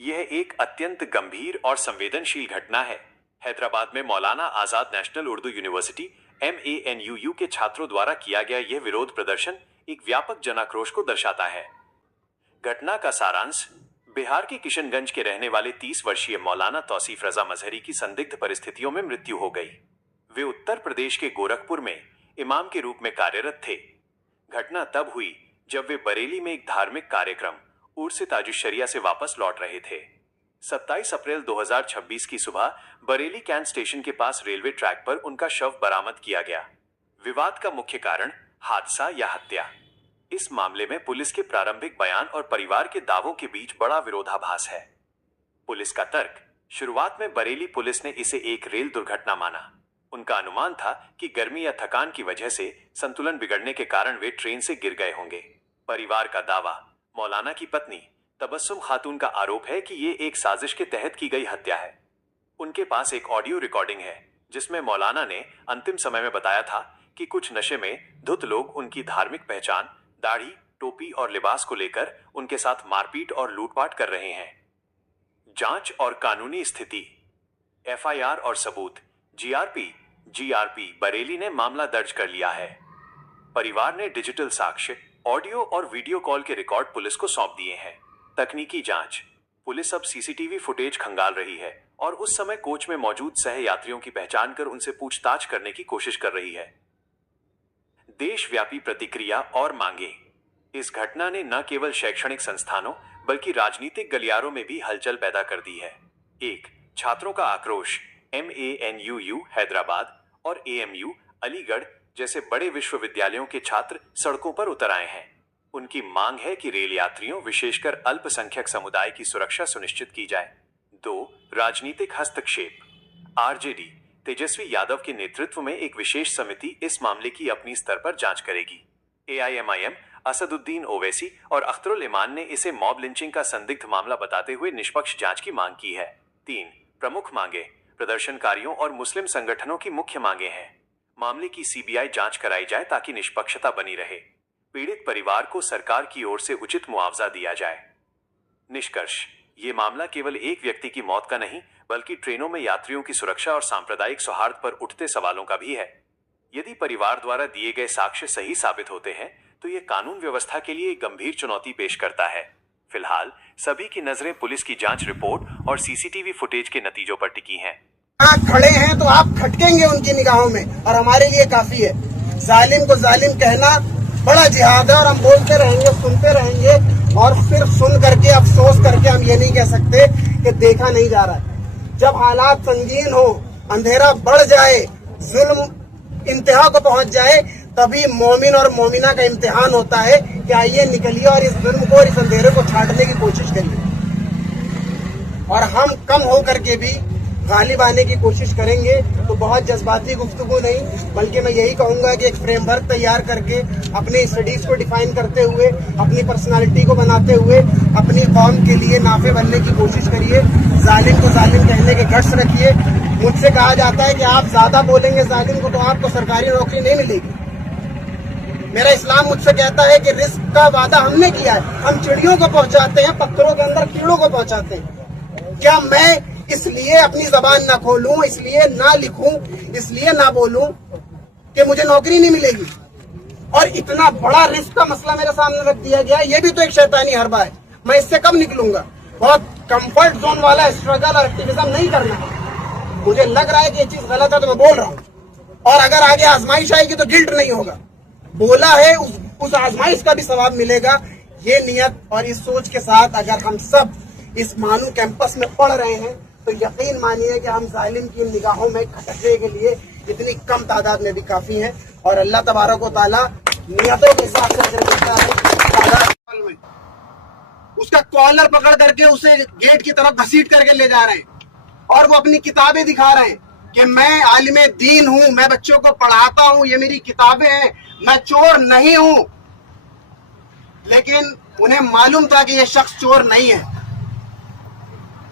यह एक अत्यंत गंभीर और संवेदनशील घटना है। हैदराबाद में Maulana Azad national Urdu university MANUU के छात्रों द्वारा किया गया यह विरोध प्रदर्शन एक व्यापक जनाक्रोश को दर्शाता है। घटना का सारांश: बिहार के किशनगंज के रहने वाले 30 वर्षीय मौलाना तौसीफ रजा मजहरी की संदिग्ध परिस्थितियों में मृत्यु हो गई। वे उत्तर प्रदेश के गोरखपुर में इमाम के रूप में कार्यरत थे। घटना तब हुई जब वे बरेली में एक धार्मिक कार्यक्रम उर्स ताजुश्शरिया से वापस लौट रहे थे। 27 अप्रैल 2026 की सुबह बरेली कैंट स्टेशन के पास रेलवे ट्रैक पर उनका शव बरामद किया गया। विवाद का मुख्य कारण हादसा या हत्या। इस मामले में पुलिस के प्रारंभिक बयान और परिवार के दावों के बीच बड़ा विरोधाभास है। पुलिस का तर्क: शुरुआत में बरेली पुलिस ने इसे एक रेल दुर्घटना माना। उनका अनुमान था कि गर्मी या थकान की वजह से संतुलन बिगड़ने के कारण वे ट्रेन से गिर गए होंगे। परिवार का दावा: मौलाना की पत्नी तबस्सुम खातून का आरोप है कि ये एक साजिश के तहत की गई हत्या है। उनके पास एक ऑडियो रिकॉर्डिंग है जिसमें मौलाना ने अंतिम समय में बताया था कि कुछ नशे में धुत लोग उनकी धार्मिक पहचान, दाढ़ी, टोपी और लिबास को लेकर उनके साथ मारपीट और लूटपाट कर रहे हैं। जांच और कानूनी स्थिति: FIR और सबूत: GRP बरेली ने मामला दर्ज कर लिया है। परिवार ने डिजिटल साक्ष्य, ऑडियो और वीडियो कॉल के रिकॉर्ड पुलिस को सौंप दिए हैं। तकनीकी जांच: पुलिस अब CCTV फुटेज खंगाल रही है और उस समय कोच में मौजूद सह यात्रियों की पहचान कर उनसे पूछताछ करने की कोशिश कर रही है। देशव्यापी प्रतिक्रिया और मांगे: इस घटना ने न केवल शैक्षणिक संस्थानों बल्कि राजनीतिक गलियारों में भी हलचल पैदा कर दी है। 1. छात्रों का आक्रोश: MANUU हैदराबाद और AMU अलीगढ़ जैसे बड़े विश्वविद्यालयों के छात्र सड़कों पर उतर आए हैं। उनकी मांग है कि रेल यात्रियों, विशेषकर अल्पसंख्यक समुदाय की सुरक्षा सुनिश्चित की जाए। 2. राजनीतिक हस्तक्षेप: RJD तेजस्वी यादव के नेतृत्व में एक विशेष समिति इस मामले की अपनी स्तर पर जांच करेगी। AIMIM असदुद्दीन ओवैसी और अख्तरुल इमान ने इसे मॉब लिंचिंग का संदिग्ध मामला बताते हुए निष्पक्ष जांच की मांग की है। 3. प्रमुख मांगे: प्रदर्शनकारियों और मुस्लिम संगठनों की मुख्य मांगे हैं। मामले की CBI जांच कराई जाए ताकि निष्पक्षता बनी रहे। पीड़ित परिवार को सरकार की ओर से उचित मुआवजा दिया जाए। निष्कर्ष: ये मामला केवल एक व्यक्ति की मौत का नहीं बल्कि ट्रेनों में यात्रियों की सुरक्षा और सांप्रदायिक सौहार्द पर उठते सवालों का भी है। यदि परिवार द्वारा दिए गए साक्ष्य सही साबित होते हैं तो ये कानून व्यवस्था के लिए एक गंभीर चुनौती पेश करता है। फिलहाल सभी की नजरें पुलिस की जांच रिपोर्ट और CCTV फुटेज के नतीजों पर टिकी हैं। आप खड़े हैं तो आप खटकेंगे उनकी निगाहों में और हमारे लिए काफी है। जालिम को जालिम कहना बड़ा जिहाद है और हम बोलते रहेंगे, सुनते रहेंगे और सिर्फ सुन करके अफसोस करके हम ये नहीं कह सकते कि देखा नहीं जा रहा है। जब हालात संगीन हो, अंधेरा बढ़ जाए, जुल्म इंतहा को पहुंच जाए, तभी मोमिन और मोमिना का इम्तिहान होता है कि आइए निकलिए और इस जुल्म को और इस अंधेरे को छाटने की कोशिश करिए। और हम कम हो करके भी गालिब आने की कोशिश करेंगे तो बहुत जज्बाती गुफ्तगू नहीं बल्कि मैं यही कहूंगा कि एक फ्रेमवर्क तैयार करके अपने स्टडीज को डिफाइन करते हुए, अपनी पर्सनालिटी को बनाते हुए अपनी कौम के लिए नाफे बनने की कोशिश करिए। जालिम को जालिम कहने के गट्स रखिए। मुझसे कहा जाता है कि आप ज्यादा बोलेंगे जालिम को तो आपको सरकारी नौकरी नहीं मिलेगी। मेरा इस्लाम मुझसे कहता है कि रिस्क का वादा हमने किया है। हम चिड़ियों को पहुंचाते हैं, पत्थरों के अंदर कीड़ों को पहुंचाते हैं। क्या मैं इसलिए अपनी जबान ना खोलूं, इसलिए ना लिखूं, इसलिए ना बोलूं कि मुझे नौकरी नहीं मिलेगी? और इतना बड़ा रिस्क का मसला मेरे सामने रख दिया गया, ये भी तो एक शैतानी हरबा है। मैं इससे कब निकलूंगा? बहुत कंफर्ट जोन वाला स्ट्रगल और एक्टिविज्म नहीं करना। मुझे लग रहा है कि ये चीज गलत है तो मैं बोल रहा हूं और अगर आगे आजमाइश आएगी तो गिल्ट नहीं होगा। बोला है उस आजमाइश का भी सवाब मिलेगा। ये नियत और इस सोच के साथ अगर हम सब इस मानू कैंपस में पढ़ रहे हैं तो यकीन मानिए कि हम जालिम की निगाहों में खटकने के लिए इतनी कम तादाद में भी काफी हैं। और अल्लाह तबारक व तआला नियतों के हिसाब से अजर देता है। उसका कॉलर पकड़ करके उसे गेट की तरफ घसीट करके ले जा रहे हैं और वो अपनी किताबें दिखा रहे हैं कि मैं आलिमे दीन हूं, मैं बच्चों को पढ़ाता हूं, ये मेरी किताबें हैं, मैं चोर नहीं हूं। लेकिन उन्हें मालूम था कि ये शख्स चोर नहीं है।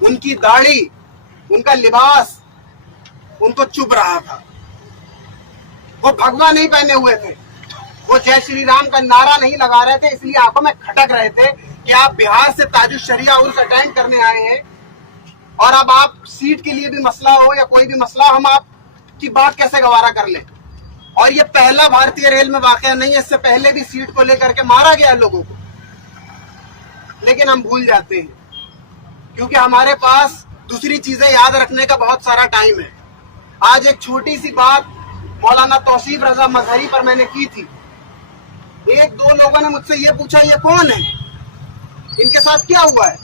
उनकी दाढ़ी, उनका लिबास उनको चुभ रहा था। वो भगवा नहीं पहने हुए थे, वो जय श्री राम का नारा नहीं लगा रहे थे, इसलिए आंखों में खटक रहे थे कि आप बिहार से ताजुश शरिया उर्स अटेंड करने आए हैं और अब आप सीट के लिए भी मसला हो या कोई भी मसला, हम आपकी बात कैसे गवारा कर लें। और ये पहला भारतीय रेल में वाकया नहीं है, इससे पहले भी सीट को लेकर के मारा गया लोगों को, लेकिन हम भूल जाते हैं क्योंकि हमारे पास दूसरी चीजें याद रखने का बहुत सारा टाइम है। आज एक छोटी सी बात मौलाना तौसीफ रजा मजहरी पर मैंने की थी। एक दो लोगों ने मुझसे ये पूछा ये कौन है, इनके साथ क्या हुआ है।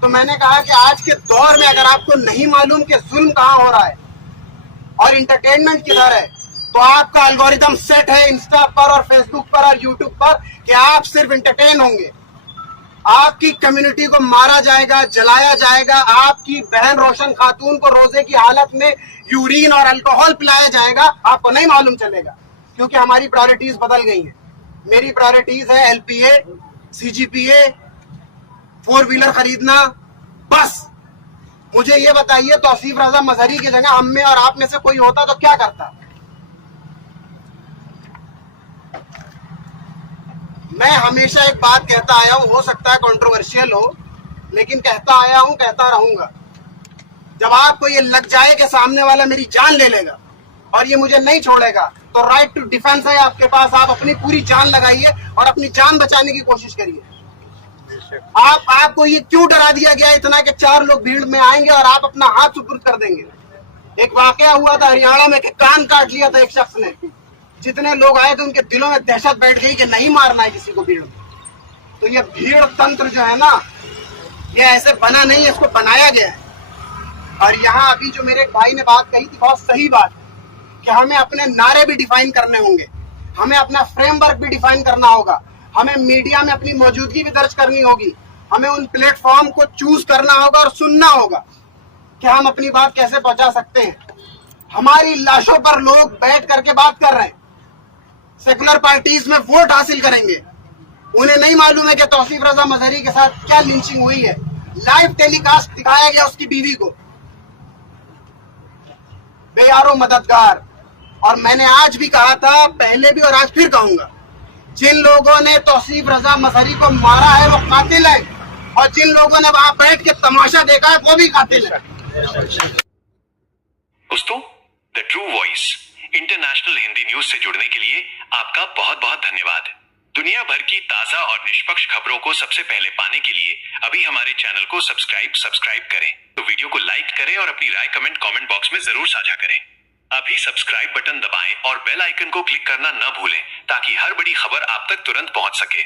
तो मैंने कहा कि आज के दौर में अगर आपको नहीं मालूम कि जुल्म कहां हो रहा है और इंटरटेनमेंट किधर है, तो आपका एल्गोरिदम सेट है इंस्टा पर और फेसबुक पर और यूट्यूब पर कि आप सिर्फ इंटरटेन होंगे। आपकी कम्युनिटी को मारा जाएगा, जलाया जाएगा, आपकी बहन रोशन खातून को रोजे की हालत में यूरिन और अल्कोहल पिलाया जाएगा, आपको नहीं मालूम चलेगा क्योंकि हमारी प्रायोरिटीज बदल गई हैं। मेरी प्रायोरिटीज है एलपीए, सीजीपीए, 4 व्हीलर खरीदना। बस मुझे ये बताइए तौसीफ रजा मजहरी की जगह हम में और आप में से कोई होता तो क्या करता। मैं हमेशा एक बात कहता आया हूं, हो सकता है कंट्रोवर्शियल हो, लेकिन कहता आया हूं, कहता रहूंगा। जब आपको ये लग जाए कि सामने वाला मेरी जान ले लेगा और ये मुझे नहीं छोड़ेगा, तो राइट टू डिफेंस है आपके पास। आप अपनी पूरी जान लगाइए और अपनी जान बचाने की कोशिश करिए। आपको ये क्यों डरा दिया गया इतना कि 4 लोग भीड़ में आएंगे और आप अपना हाथ सुपुर्द कर देंगे। एक वाकया हुआ था हरियाणा में कि कान काट लिया था एक शख्स ने। जितने लोग आए थे उनके दिलों में दहशत बैठ गई कि नहीं मारना है किसी को भीड़ में। तो ये भीड़ तंत्र जो है ना, ये ऐसे बना नहीं है, इसको बनाया गया है। और यहाँ अभी जो मेरे भाई ने बात कही थी, बहुत सही बात है कि हमें अपने नारे भी डिफाइन करने होंगे, हमें अपना फ्रेमवर्क भी डिफाइन करना होगा, हमें मीडिया में अपनी मौजूदगी भी दर्ज करनी होगी, हमें उन प्लेटफॉर्म को चूज करना होगा और सुनना होगा कि हम अपनी बात कैसे पहुंचा सकते हैं। हमारी लाशों पर लोग बैठ करके बात कर रहे हैं, सेकुलर पार्टीज में वोट हासिल करेंगे। उन्हें नहीं मालूम है कि तौसीफ रजा मजहरी के साथ क्या लिंचिंग हुई है। लाइव टेलीकास्ट दिखाया गया उसकी बीवी को, बेयारो मददगार। और मैंने आज भी कहा था, पहले भी और आज फिर कहूंगा, जिन लोगों ने तौसीफ रजा मजहरी को मारा है वो कातिल है, और जिन लोगों ने वहां बैठ के तमाशा देखा है वो भी कातिल है। दोस्तों, the true voice international Hindi news से जुड़ने के लिए आपका बहुत बहुत धन्यवाद। दुनिया भर की ताजा और निष्पक्ष खबरों को सबसे पहले पाने के लिए अभी हमारे चैनल को सब्सक्राइब करें। तो वीडियो को लाइक करें और अपनी राय कमेंट बॉक्स में जरूर साझा करें। अभी सब्सक्राइब बटन दबाएं और बेल आइकन को क्लिक करना न भूलें ताकि हर बड़ी खबर आप तक तुरंत पहुंच सके।